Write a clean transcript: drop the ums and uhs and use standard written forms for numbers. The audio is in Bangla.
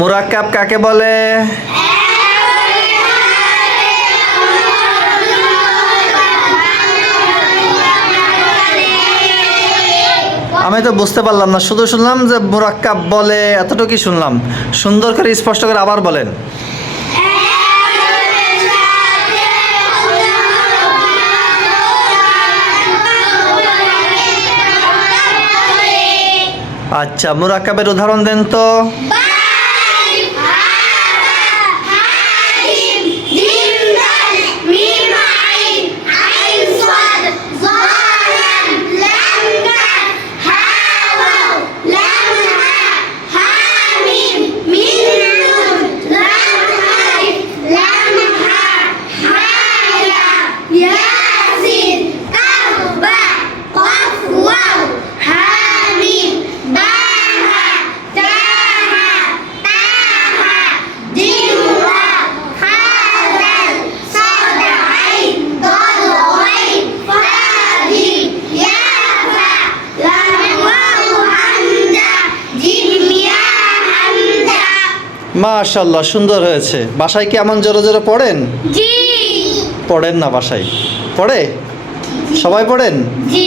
মুরাক্কাব কাকে বলে? আমি তো বুঝতে পারলাম না, শুধু শুনলাম যে মুরাক্কাব বলে, এতটুকুই শুনলাম। সুন্দর করে স্পষ্ট করে আবার বলেন। আচ্ছা, মুরাক্কাবের উদাহরণ দেন তো। মাশাআল্লাহ, সুন্দর হয়েছে। বাসায় কি এমন জোরে জোরে পড়েন? জি। পড়েন না বাসায়? পড়ে? সবাই পড়েন? জি।